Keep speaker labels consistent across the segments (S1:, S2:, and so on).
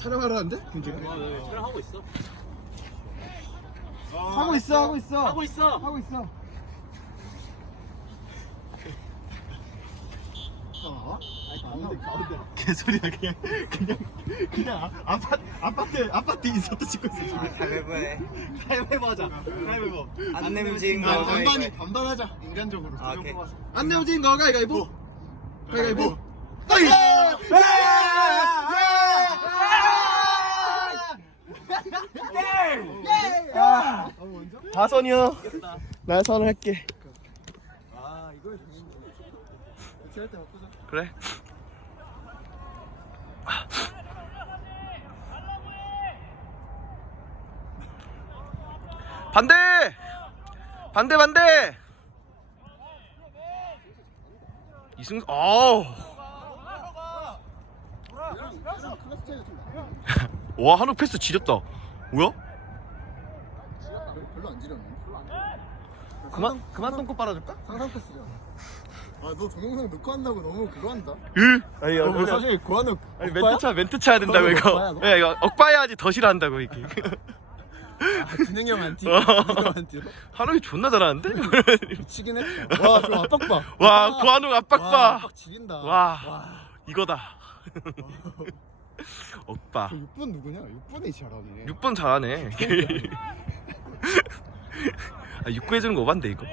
S1: 촬영하러 하는데? 김재가?
S2: 네, 촬영하고 있어.
S1: 하고 있어.
S2: 하고 있어.
S1: 하고 있어. 가운데. 개소리야 그냥 아파트 인서트 찍고 있어 지금.
S2: 가위바위보 하자. 가위바위보. 안 내면 지인 거.
S1: 반반하자 인간적으로.
S2: 아, 오케이.
S1: 안 내면 지인 거 가위바위보. 가위바위보. 다선이요. 나 선을 할게. 아 이거 할 때 바꾸자.
S3: 그래. 반대. 이승. 아우. 와 한우 패스 지렸다. 뭐야?
S1: 별로 안 지렸네.
S3: 그만 똥꼬 빨아줄까?
S1: 상상 패스야. 아너 동영상 넣고 한다고 너무 그거 한다.
S3: 아니
S1: 너 사실 고한우
S3: 멘트 쳐야 된다고 이거.
S1: 억바야, 너?
S3: 야 이거 억바야지 더 싫어한다고 이게.
S1: 진행이 형안 뛰어. 안 뛰어.
S3: 한우이 존나 잘하는데?
S1: 미치긴 했다. 와, 저 압박 봐.
S3: 와 고한우 압박
S1: 와,
S3: 봐.
S1: 압박 지린다.
S3: 와 이거다. 억바.
S1: 6분 누구냐? 6분이 잘하네.
S3: 6번 잘하네. 아, 6구 해주는 거 오반데 이거.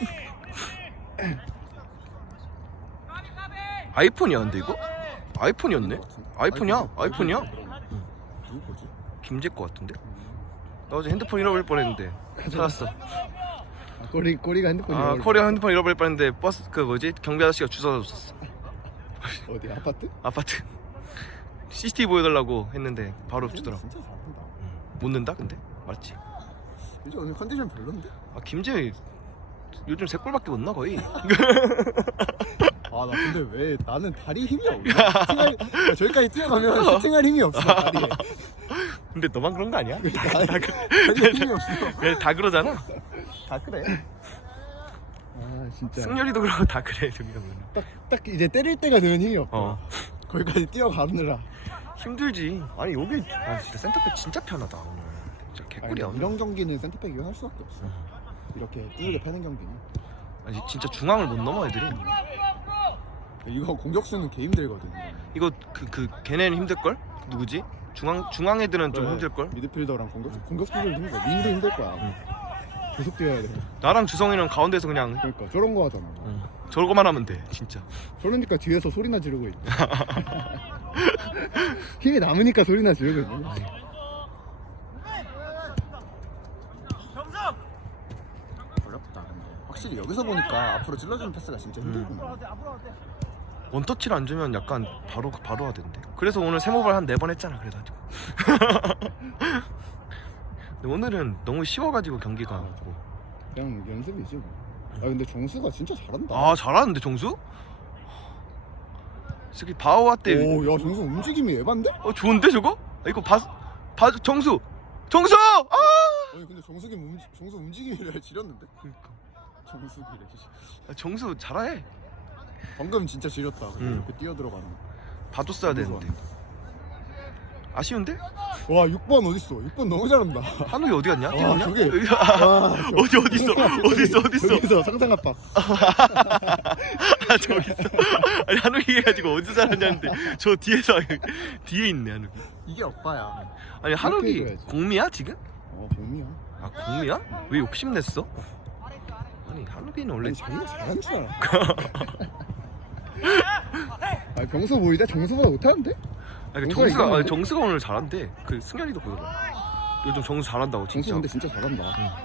S3: 아이폰이야 근데 이거? 아이폰이었네? 아이폰이야? 아이폰이야?
S1: 누구 거지?
S3: 김재 거 같은데? 나 어제 핸드폰 잃어버릴 뻔했는데 찾았어.
S1: 꼬리가 핸드폰이.
S3: 아 코리아 핸드폰 잃어버릴 뻔했는데 버스 그 뭐지 경비 아저씨가 주워 줬었어.
S1: 어디 아파트?
S3: 아파트. CCTV 보여달라고 했는데 바로 주더라고.
S1: 진짜 잘한다.
S3: 못 는다 근데? 맞지?
S1: 요즘 오늘 컨디션 별론데?
S3: 아 김재 요즘 3골밖에 못 넣어 거의.
S1: 아 나 근데 왜 나는 다리 힘이 없냐? 저기까지 뛰어가면 슈팅할 힘이 없어 다리에.
S3: 근데 너만 그런 거 아니야?
S1: 다리에 힘이 없어.
S3: 그래, 다 그러잖아.
S1: 다 그래. 아 진짜.
S3: 승열이도 그러고 다 그래 정명은.
S1: 딱 이제 때릴 때가 되면 힘이 없어.
S3: 어
S1: 거기까지 뛰어가느라.
S3: 힘들지. 아니 여기 진짜 센터백 진짜 편하다 오늘. 진짜 개꿀이야. 오늘.
S1: 이런 경기는 센터백이 할 수밖에 없어. 이렇게 띄우게 패는 경기는.
S3: 아니 진짜 중앙을 못 넘어 애들이.
S1: 이거 공격수는 개 힘들거든.
S3: 이거 그 걔네는 힘들 걸? 누구지? 중앙 애들은 좀 힘들 걸?
S1: 미드필더랑 공격수들도 힘들어. 윙도 힘들 거야. 계속 뛰어야 돼.
S3: 나랑 주성이는 가운데서 그냥
S1: 그러니까 저런 거 하잖아.
S3: 저러고만 하면 돼 진짜.
S1: 저러니까 뒤에서 소리나 지르고 있대. 힘이 남으니까 소리나 지르고 있는 거야. 어렵다 근데. 확실히 여기서 보니까 앞으로 찔러주는 패스가 진짜 힘들구나.
S3: 원터치를 안 주면 약간 바로 하던데. 그래서 오늘 세모발 한 4번 했잖아 그래가지고. 근데 오늘은 너무 쉬워가지고 경기가.
S1: 그냥 연습이지 뭐. 아 근데 정수가 진짜 잘한다.
S3: 아 잘하는데 정수? 특히 바오와 때.
S1: 오야 정수 움직임이 예반데?
S3: 좋은데 저거? 이거 정수! 아!
S1: 아니 근데 정수 움직임이 지렸는데?
S3: 그러니까.
S1: 정수기래.
S3: 정수 잘해.
S1: 방금 진짜 지렸다. 이렇게 뛰어들어가는 거.
S3: 봐줬어야 되는데. 아쉬운데?
S1: 와 6번 어딨어? 6번 너무 잘한다.
S3: 한욱이 어디 갔냐?
S1: 와,
S3: 뛰었냐?
S1: 저게.
S3: 어딨어?
S1: 여기서 상상 압박.
S3: 아 저기 있어. 아니 한욱이 해가지고 어디서 잘하냐는데 저 뒤에서 뒤에 있네 한욱이.
S1: 이게 오빠야.
S3: 아니 한욱이
S1: 해줘야지.
S3: 공미야 지금?
S1: 봄이야.
S3: 아 공미야? 왜 욕심냈어? 아니 한욱이는 원래
S1: 아니 자기가 잘한 줄 알아. 아니 병수 보이자 정수보다 못하는데?
S3: 아니,
S1: 정수가 이겼는데?
S3: 정수가 오늘 잘한대. 그 승현이도 그러더라. 요즘 정수 잘한다고
S1: 정수
S3: 진짜.
S1: 근데 진짜 잘한다.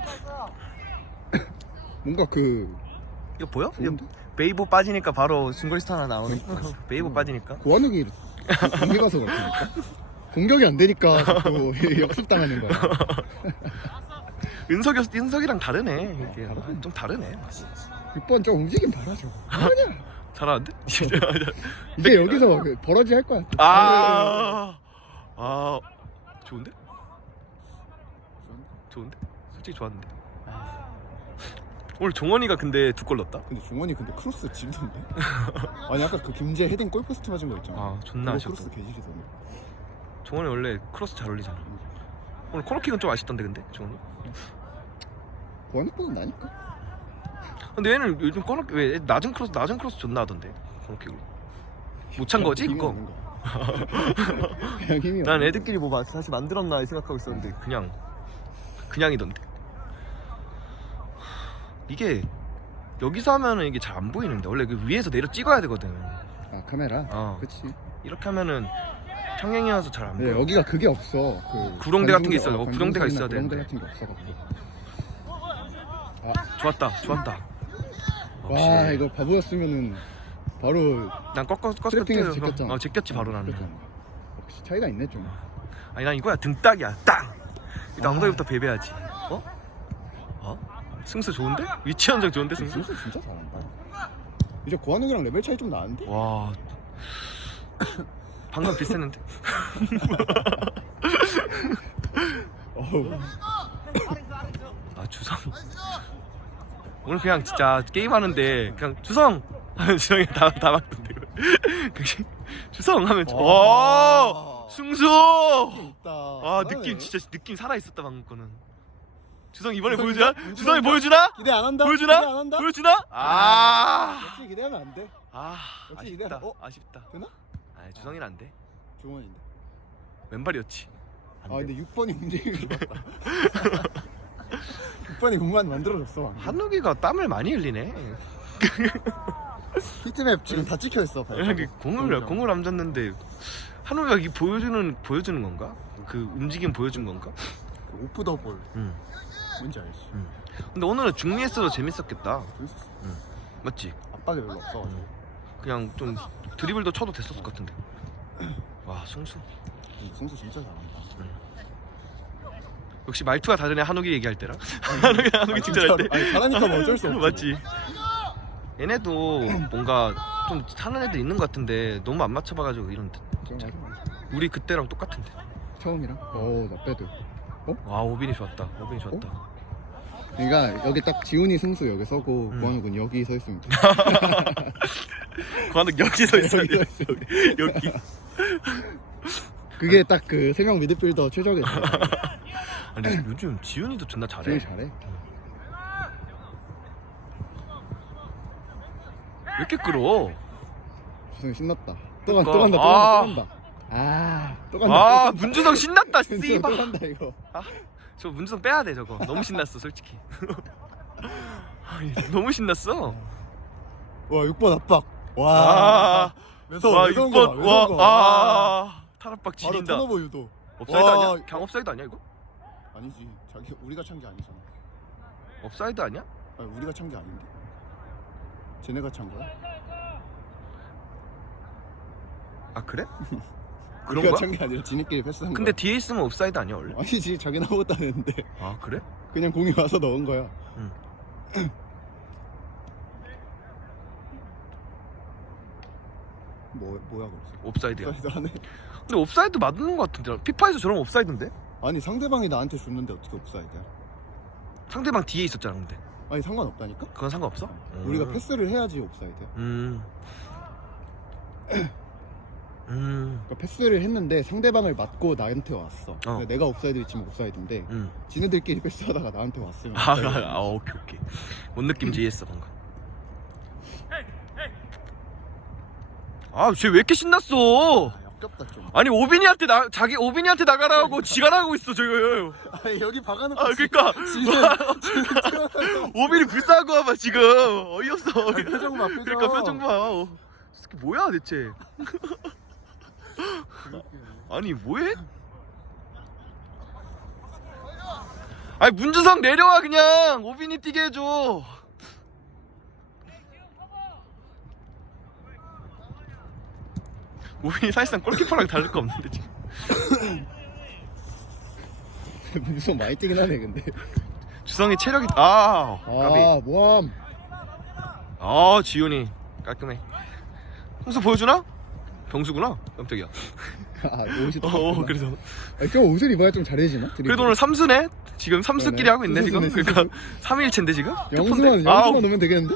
S1: 뭔가 그
S3: 이거 보여?
S1: 좋은데?
S3: 베이보 빠지니까 바로 중거리스타 하나 나오네. 베이보 빠지니까.
S1: 고한욱이 공개 가서 그렇다니까. 공격이 안 되니까 자꾸 역습당하는 거야.
S3: 은석이랑 다르네. 이게 좀 다르네.
S1: 6번 좀 움직임 봐라 저거. 뭐냐?
S3: 잘하는데?
S1: 이제 여기서 그 버러지 할 거야.
S3: 좋은데? 좋은데? 솔직히 좋았는데. 오늘 종원이가 근데 2골 넣었다?
S1: 근데 종원이 근데 크로스 지르던데? 아니 아까 그 김재 헤딩 골포스트 맞은 거 있잖아.
S3: 아 존나
S1: 그거
S3: 아쉬웠어.
S1: 크로스 개지르던데.
S3: 종원이 원래 크로스 잘 올리잖아. 오늘 코너킥은 좀 아쉽던데 근데 종원이.
S1: 고안익보다 나니까.
S3: 근데 얘는 요즘 코너킥 왜 낮은 크로스 존나 하던데 코너킥으로. 못 찬 거지
S1: 힘이
S3: 그거?
S1: 없는 거. 그냥 힘이
S3: 난
S1: 없는
S3: 애들끼리 뭐 다시 만들었나 생각하고 있었는데 그냥이던데. 이게 여기서 하면은 이게 잘 안 보이는데 원래 그 위에서 내려 찍어야 되거든.
S1: 거. 아 카메라. 그치.
S3: 이렇게 하면은 평행이어서 잘 안 보여.
S1: 네, 여기가 그게 없어. 그
S3: 구렁대 같은 게 있어요.
S1: 관중석,
S3: 구렁대가 있어야
S1: 구렁대
S3: 되는데.
S1: 같은 게 없어가지고.
S3: 좋았다.
S1: 와 이거 바보였으면은 바로
S3: 난 꺾어
S1: 트래핑에서 제꼈잖아.
S3: 제꼈지 바로 나는.
S1: 제꼈잖아. 역시 차이가 있네 좀.
S3: 아니 난 이거야 등딱이야 딱. 일단 엉덩이부터 베베야지. 어? 승수 좋은데? 위치 선정 좋은데 승수?
S1: 승수 진짜 잘한다. 이제 고한욱이랑 레벨 차이 좀 나는데?
S3: 와 방금 비슷했는데.
S1: 어우.
S3: 아 주성 오늘 그냥 진짜 게임하는데 그냥 주성 하면 주성이 다 막던데. 주성 하면 와 승수.
S1: 있다.
S3: 아 느낌 진짜 느낌 살아있었다 방금 거는. 주성 이번에 보여주나? 주성이 보여주나?
S1: 기대 안 한다.
S3: 보여주나?
S1: 기대 안 한다.
S3: 보여주나?
S1: 역시 기대하면 안 돼. 역시
S3: 아쉽다.
S1: 기대하-
S3: 아쉽다.
S1: 되나?
S3: 아 주성이는 안 돼.
S1: 중원인데.
S3: 왼발이었지.
S1: 아 근데 6번이 움직이는 거 같다. 6번이 공간 만들어줬어. 방금.
S3: 한욱이가 땀을 많이 흘리네.
S1: 히트맵 지금 다 찍혀 있어.
S3: 이렇게 공을 안 줬는데 한욱이가 이게 보여주는 건가? 그 움직임 보여준 건가?
S1: 오프 더 볼.
S3: 응.
S1: 뭔지 알지?
S3: 근데 오늘은 중미했어도 재밌었겠다.
S1: 재밌었어.
S3: 맞지?
S1: 압박이 별로 없어가지고.
S3: 그냥 좀 드리블도 쳐도 됐었을 것 같은데. 와 승수.
S1: 승수 진짜 잘한다.
S3: 역시 말투가 다르네 한욱이 얘기할 때랑. 한욱이 칭찬할 때.
S1: 아니 잘하니까 뭐 어쩔 수 없지.
S3: 맞지? 얘네도 뭔가 좀 하는 애들 있는 것 같은데 너무 안 맞춰봐가지고 이런 진짜 우리 그때랑 똑같은데.
S1: 처음이랑? 나 빼도.
S3: 와 오빈이 좋았다.
S1: 그러니까 여기 딱 지훈이 승수 여기 서고 고한욱은 여기 서 있으면 돼.
S3: 관욱 여기 서 있어야 돼. 여기.
S1: 그게 딱 그 3명 미드필더 최적이지.
S3: 아니 요즘 지훈이도 존나 잘해.
S1: 지훈이 잘해.
S3: 왜 이렇게 끌어?
S1: 주성이 신났다.
S3: 그러니까.
S1: 또 간다. 또 간다.
S3: 아 문주성 신났다
S1: 또
S3: 씨발.
S1: 간다 이거.
S3: 저 문주성 빼야 돼 저거. 너무 신났어 솔직히. 아니, 너무 신났어.
S1: 와 6번 압박. 와. 매서워.
S3: 와
S1: 매서운
S3: 6번
S1: 거 봐, 매서운 거.
S3: 탈압박
S1: 바로
S3: 지린다.
S1: 턴오버 유도.
S3: 업사이드
S1: 와.
S3: 아니야? 그냥 업사이드 아니야 이거?
S1: 아니지. 우리가 찬 게 아니잖아.
S3: 업사이드 아니야?
S1: 아니 우리가 찬 게 아닌데. 쟤네가 찬 거야?
S3: 아 그래? 그런
S1: 우리가
S3: 거야?
S1: 찬 게 아니라 지네끼리 패스한
S3: 근데
S1: 거야.
S3: 뒤에 있으면 업사이드 아니야 원래?
S1: 아니지. 자기는 아무것도 안 했는데
S3: 아 그래?
S1: 그냥 공이 와서 넣은 거야.
S3: 응.
S1: 뭐야 그랬어?
S3: 옵사이드야.
S1: 옵사이드 하네.
S3: 근데 옵사이드 맞는 거 같은데 피파에서 저런 옵사이드인데?
S1: 아니 상대방이 나한테 줬는데 어떻게 옵사이드야?
S3: 상대방 뒤에 있었잖아 근데
S1: 아니 상관없다니까?
S3: 그건 상관없어?
S1: 우리가 패스를 해야지 옵사이드야. 그러니까 패스를 했는데 상대방을 맞고 나한테 왔어. 그러니까 내가 옵사이드 치면 옵사이드인데 지네들끼리 패스하다가 나한테 왔으면
S3: 오케이 뭔 느낌인지 이해했어 방금. 아 쟤 왜 이렇게 신났어?
S1: 역겹다 좀.
S3: 아니 오빈이한테 나가라고 지가 나가고 있어 저거.
S1: 아니 여기 박아놓고
S3: 그러니까 오빈이 불쌍한 거 봐봐 지금 어이없어.
S1: 표정 봐 표정.
S3: 그러니까 표정 봐. 이게 뭐야 대체? 아니 뭐해? 아니 문주성 내려와 그냥 오빈이 뛰게 해줘. 오빈이 사실상 골키퍼랑 다를 거 없는데 지금.
S1: 무슨 많이 뛰긴 하네 근데.
S3: 주성이 체력이 까비.
S1: 모함.
S3: 지훈이 깔끔해. 홍수 보여주나? 병수구나. 깜짝이야.
S1: 아 옷이 똑같구나.
S3: 그래서
S1: 좀 옷을 입어야 좀 잘해지나?
S3: 그래도 오늘 3수네? 지금 3수끼리
S1: 그러네.
S3: 하고 있네 지금.
S1: 수수네,
S3: 그러니까 3일째인데 지금?
S1: 영수만 넣으면 되겠는데?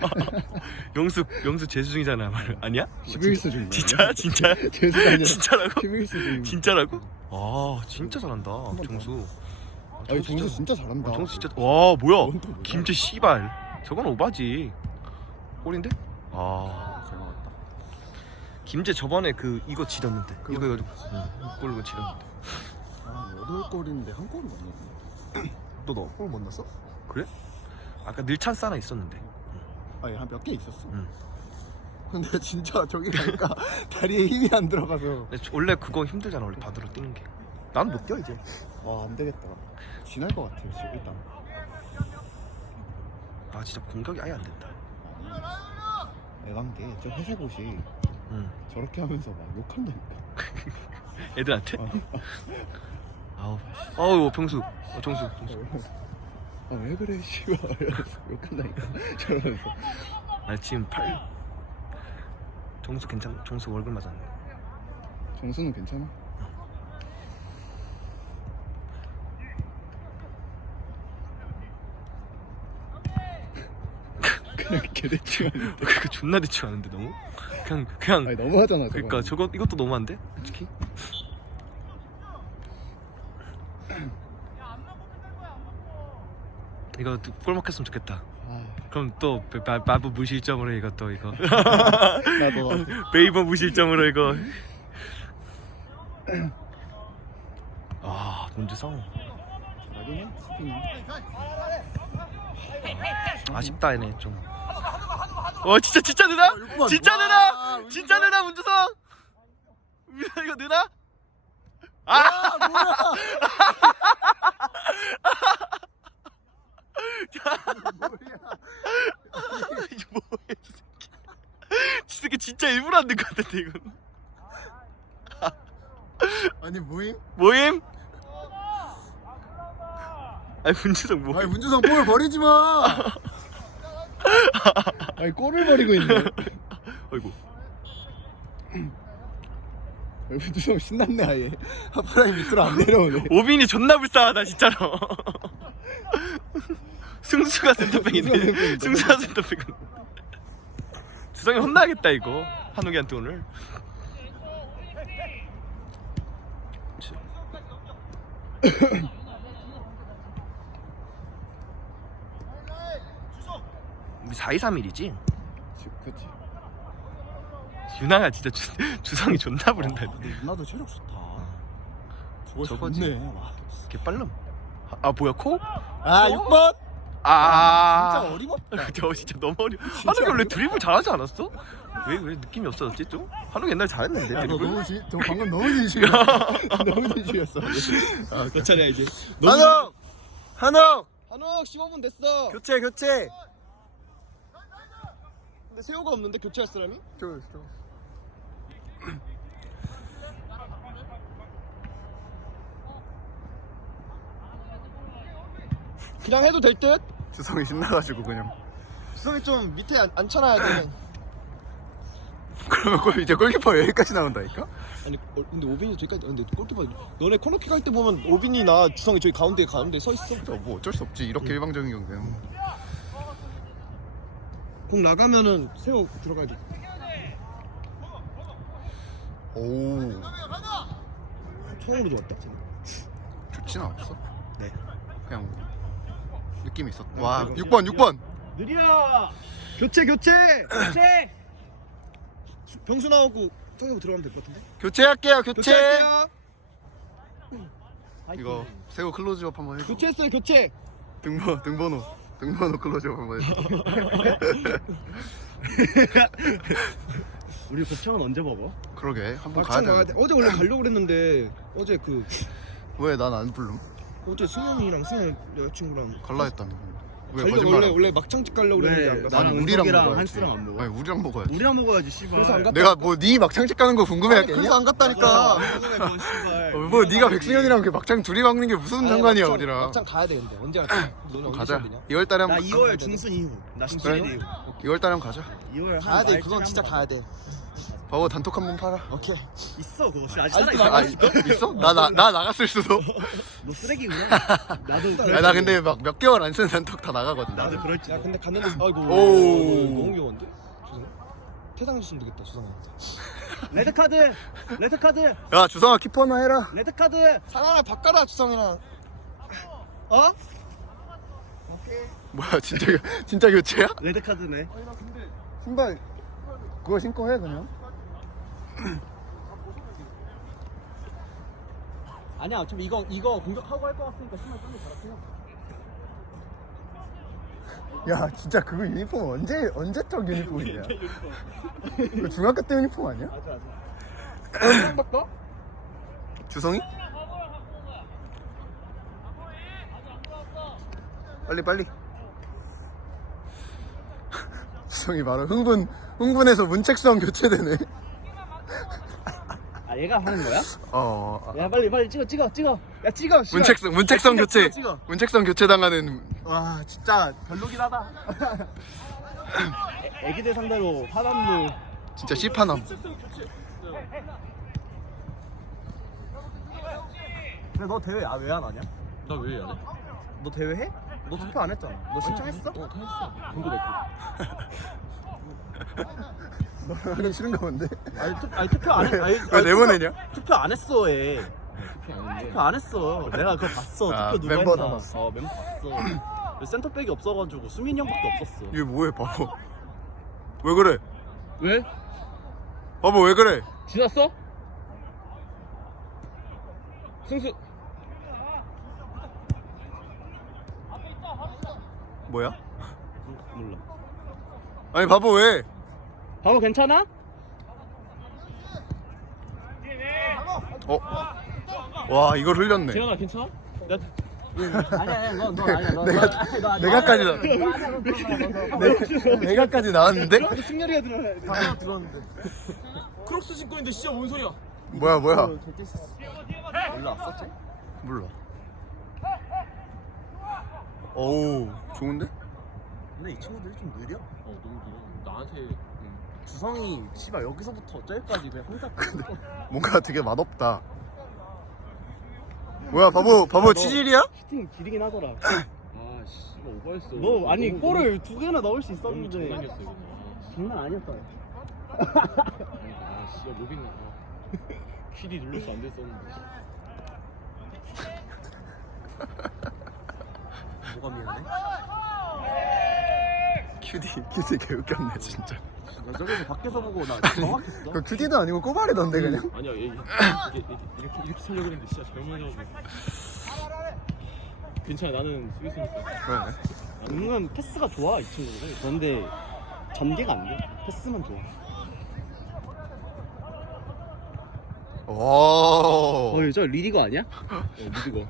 S3: 영수 재수 중이잖아. 아니야?
S1: 11수 중.
S3: 진짜야? 진짜야?
S1: 재수가 아니라
S3: 진짜라고?
S1: 11수 중.
S3: 진짜라고? 아 진짜 잘한다 정수.
S1: 아니 정수 진짜 잘한다.
S3: 정수 진짜. 와 뭐야?
S1: 넌또 뭐야?
S3: 김재 씨발. 저건 오바지. 골인데? 아
S1: 잘 먹었다.
S3: 김재 저번에 이거 지렸는데.
S1: 그거
S3: 이거 가지고 골로 지렸는데.
S1: 아 8골인데 한 골은 못 넣었네. 너 골 못 넣었어?
S3: 그래? 아까 늘 찬스 하나 있었는데.
S1: 아니 한 몇 개 있었어.
S3: 응.
S1: 근데 진짜 저기 가니까 다리에 힘이 안 들어가서
S3: 근데 원래 그거 힘들잖아 원래 바다로 뛰는 게. 난 못 뛰어 이제.
S1: 와 안 되겠다. 지날 것 같아요 지금 일단.
S3: 아 진짜 공격이 아예 안 된다.
S1: 애간 게저 회색 옷이
S3: 응.
S1: 저렇게 하면서 막 욕한다니까.
S3: 애들한테? 아우 병수. 정수.
S1: 아 왜 그래 씨발 이러면서 욕한다니까. 저러면서.
S3: 아 지금 정수 괜찮? 정수 월급 맞았네.
S1: 정수는 괜찮아? 그냥 개대충 하는데.
S3: 그거 존나 대충 하는데 너무? 그냥
S1: 아니 너무하잖아 저거.
S3: 그러니까 이것도 너무한데? 솔직히? 이거 골 먹혔으면 좋겠다.
S1: 아,
S3: 그럼 또 바보 무실점으로 이거
S1: 나도
S3: 베이버 무실점으로 이거. 아 문제성
S1: 잘하긴 해 수비는.
S3: 아쉽다 얘네 좀. 진짜 느나?
S1: 육번.
S3: 진짜
S1: 와,
S3: 느나? 진짜 느나 문제성? 이거 느나? 아
S1: 뭐야?
S3: 이게 뭐야 이 새끼. 이 새끼 진짜 일부러 안 된 것 같은데 이건.
S1: 아니 뭐임?
S3: 뭐임? 아니 문제성
S1: 아니
S3: 뭐임?
S1: 문주성 볼을 버리지 마. 아니 골을 버리고 있네.
S3: 아이고.
S1: 문주성 신났네 아예. 하프라인 밑으로 안 내려오네.
S3: 오빈이 존나 불쌍하다 진짜로. 승수가 센터백인데. 승수가 센터백. 주성이 혼나겠다 이거 한욱이한테 오늘. 우리 4-2-3-1이지?
S1: 그치.
S3: 유나가 진짜 주성이 존나 부른다.
S1: 근데 누나도 체력 좋다.
S3: 저거지.
S1: 좋네. 와.
S3: 개빨름. 아 뭐야 코?
S1: 아 6번.
S3: 아
S1: 진짜 어림없다.
S3: 저 진짜 너무 어려. 한욱이 원래 드리블 잘하지 않았어? 왜 느낌이 없어졌지 좀? 한욱이 옛날 잘했는데
S1: 너
S3: 드리블.
S1: 너 방금 너무 진심이야. 너무 진심이었어.
S3: 몇 차례야 이제?
S1: 한옥
S3: 15분 됐어.
S1: 교체.
S3: 근데 세호가 없는데 교체할 사람이? 그냥 해도 될 듯?
S1: 주성이 신나가지고 그냥.
S3: 주성이 좀 밑에 앉혀놔야 돼.
S1: 그러면 이제 골키퍼 여기까지 나온다니까?
S3: 아니 근데 오빈이 저기까지. 근데 골키퍼 너네 코너킥 할 때 보면 오빈이나 주성이 저기 가운데 서 있어.
S1: 뭐 어쩔 수 없지. 이렇게 일방적인 경우는.
S3: 공 나가면은 세호 들어가야 돼.
S1: 오.
S3: 처음으로 좋았다.
S1: 좋진 않았어.
S3: 네.
S1: 그냥 느낌이 있었다. 와 6번.
S3: 느리야. 교체. 병수 나오고 성형 들어가면 될 것 같은데.
S1: 교체할게요.
S3: 교체할게요.
S1: 이거 세고 클로즈업 한번 해줘.
S3: 교체했어요. 교체.
S1: 등번호 클로즈업 한번 해줘.
S2: 우리 곱창은 언제 먹어?
S1: 그러게 한번 가야
S3: 막창 나가야
S1: 돼.
S3: 돼. 어제 원래 가려고 그랬는데 어제
S1: 왜 난 안 부름?
S3: 어제 승현이랑 승현 여자친구랑
S1: 갈라 했다며. 왜
S3: 가려고
S1: 거짓말?
S3: 원래 막창집 가려고 그랬는데 안 갔어.
S1: 아니 우리랑
S2: 은석이랑
S1: 먹어야지.
S2: 한스랑 안 먹어?
S1: 아니 우리랑 먹어야지.
S2: 우리랑 먹어야지 씨발.
S3: 그래서 안 갔다.
S1: 내가 뭐 네 막창집 가는 거 궁금해하겠냐?
S3: 그래서 안 갔다니까.
S1: 뭐 네가 백승현이랑 그 막창 둘이 먹는 게 무슨 상관이야 우리랑.
S3: 막창 가야 돼 근데 언제 갈까? 너는 언제
S1: 가자.
S3: 시간 되냐?
S1: 2월달에
S2: 나
S1: 한번
S2: 2월 중순 이후. 나 17일
S1: 그래?
S2: 이후.
S1: 2월달에 한번 가자.
S2: 2월 한
S3: 가야 돼.
S2: 말쯤에
S3: 그건 진짜
S2: 한번
S3: 가야 돼.
S1: 바보 단톡 한 번 팔아.
S2: 오케이. 있어 그거. 아직
S3: 아직도
S2: 살아
S3: 나가
S2: 있어.
S1: 있어? 나 나갔을 수도.
S2: 너 쓰레기구나. 나도.
S1: 나 근데 막 몇 개월 안 쓴 단톡 다 나가거든.
S2: 나도 그럴지.
S3: 야 근데 갔는데 아이고
S1: 오.
S3: 너무 귀여운데? 죄송. 퇴장해줬으면 되겠다 주성아.
S2: 레드 카드. 레드 카드.
S1: 야 주성아 키퍼 하나 해라.
S2: 레드 카드.
S3: 상하나 바꿔라 주성이랑.
S2: 어?
S1: 뭐야 진짜 교체야?
S2: 레드 카드네.
S1: 신발 그거 신고 해 그냥.
S2: 아니야 어차피 이거 공격하고 할 것 같으니까 신발 빨리 갈아 신어.
S1: 야 진짜 그거 유니폼 언제적 유니폼이냐? 그거 중학교 때 유니폼 아니야?
S2: 맞아. 바꿔?
S1: 주성이? 빨리 주성이 바로 흥분해서 문책성 교체되네.
S2: 아 얘가 하는 거야?
S1: 어
S2: 야 빨리 찍어. 야 찍어.
S1: 문책성 교체
S2: 찍어.
S1: 문책성 교체 당하는.
S2: 와 진짜 별로긴 하다. 애기들 상대로 하단도.
S1: 진짜 씨파남.
S2: 근데 너 대회 왜 안 하냐?
S3: 나 왜 안 해?
S2: 너 대회 해? 너 투표 안 했잖아. 너 신청했어?
S3: 다 했어. 공도 넣고.
S1: 너랑 하기 싫은가 본데.
S2: 아니 투표 안 해.
S1: 왜 내보내냐?
S2: 투표 안 했어 얘.
S3: 투표 안 했는데.
S2: 투표 안 했어. 내가 그거 봤어.
S1: 아,
S2: 투표 누가
S1: 멤버
S2: 했나.
S1: 남았어.
S2: 멤버 봤어. 센터백이 없어가지고 수민이 형밖에 없었어.
S1: 이게 뭐해 바보. 왜 그래?
S2: 왜?
S1: 바보 왜 그래?
S2: 지났어? 승수.
S1: 뭐야?
S2: 몰라.
S1: 아니 바보 왜?
S2: 바보 괜찮아?
S1: 와 이걸 흘렸네.
S2: 재현아 괜찮아? 아니야 너 아니야 너
S1: 내가까지 내가까지 나왔는데?
S2: 승렬이가 들었는데
S3: 크록스 신고 있는데 진짜 뭔 소리야?
S1: 뭐야
S2: 올라왔었지?
S1: 몰라. 어우 좋은데?
S2: 근데 이 친구들이 좀 느려?
S3: 너무 길어. 나한테
S2: 주성이 씨발 여기서부터 저기까지 그냥 혼자
S1: 뭔가 되게 맛없다. 뭐야 바보 치질이야?
S2: 슈팅 길이긴 하더라.
S3: 아 씨발 오버했어.
S2: 너 아니 골을 두 개나 넣을 수
S3: 너무
S2: 있었는데
S3: 장난이었어 이거.
S2: 장난 아니었다.
S3: 아 씨발 로빈 퀴리 눌러서 안 됐었는데.
S2: 뭐가 미안해?
S1: 큐디 개웃겼네 진짜.
S2: 나 저기서 밖에서 보고 나 정확했어.
S1: 그 큐디도 아니고 꼬발이던데 그냥.
S3: 아니야 얘 이렇게 살려고 했는데 진짜 잘못해가지고. 괜찮아 나는 수비수니까.
S1: 그래.
S2: 은근 패스가 좋아 이 친구들. 그런데 전개가 안 돼. 패스만 좋아.
S1: 오.
S2: 저 리디거 아니야? 리디거.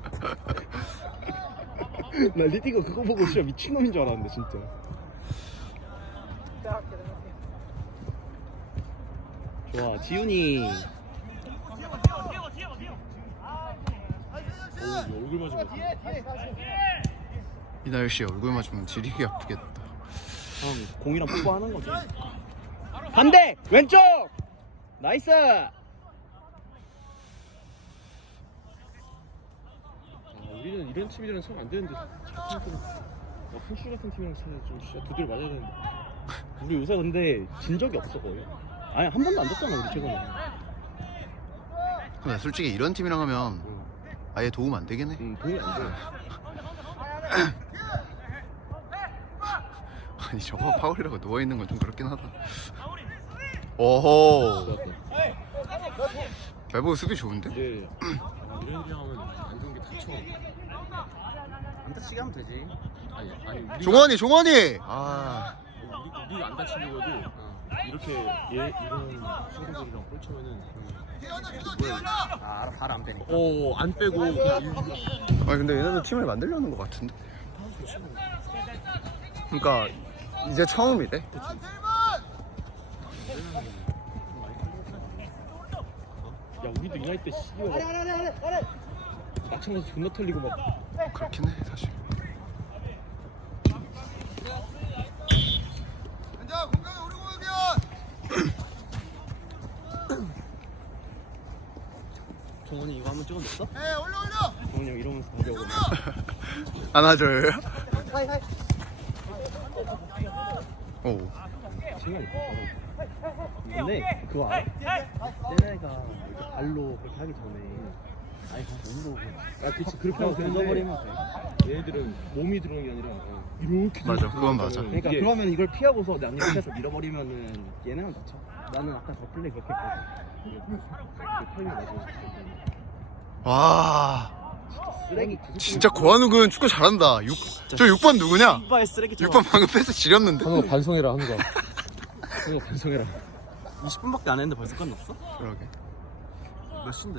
S2: 나 리디거 그거 보고 진짜 미친놈인 줄 알았는데 진짜. 좋아 지훈이.
S3: 얼굴 맞은 것 같아.
S1: 이나열 씨 얼굴 맞으면 지리기 아프겠다.
S2: 공이랑 뽀뽀하는 거지. 반대 왼쪽 나이스.
S3: 우리는 이런 팀이랑 서면 안 되는데 훈슈 같은 팀이랑 서면 좀 진짜 두들 맞아야 되는데.
S2: 우리 요새 근데 진 적이 없어 거의. 아니 한 번도 안 졌잖아 우리 최근에.
S1: 근데 솔직히 이런 팀이랑 하면 아예 도움 안 되긴 해.
S3: 도움이 안 돼.
S1: 아니 저거 파울이라고 누워 있는 건 좀 그렇긴 하다. 오호. 발보 수비 좋은데?
S3: 이제 이런 일이랑 하면 안 좋은 게 다쳐.
S2: 안 다치게 하면 되지.
S3: 아니
S1: 종원이. 아.
S3: 우리가 안 다치려고 해도 이렇게 이런 친구들이랑 꼴치면은
S2: 아 발 안 빼니까.
S3: 안 빼고 그냥
S1: 아니 근데 얘네들 팀을 만들려는 것 같은데. 그러니까 이제 처음이래.
S3: 야 우리도 이날 때 씨발 마찬가지 존나 털리고 막
S1: 그렇긴 해 사실.
S2: 동원이 이거 한번 찍어줬어? 네 올려. 동원이 형 이러면서 달려오고.
S1: 안아줘요. 오.
S2: 신경이 근데 그거 알아? 쟤네가 이렇게 발로 그렇게 하기 전에 아예 가서 몸으로 그치 그렇게 하고 던져버리면 돼. 얘들은 몸이 들어오는 게 아니라 이렇게
S1: 맞아, 그건 맞아.
S2: 그러니까 그러면 이걸 피하고서 남 옆에서 밀어버리면은 얘네는 다쳐. 나는 아까 저 플레이 그렇게 했거든.
S1: 와.
S2: 쓰레기
S1: 진짜 고한욱은 축구 잘한다. 저 6번 누구냐?
S2: 오빠의 쓰레기
S1: 6번 방금 패스 지렸는데.
S4: 한거 반송해라 하는 거.
S2: 이거 반성해라. 20분밖에 안 했는데 벌써 끝났어?
S1: 그러게.
S2: 몇 시인데?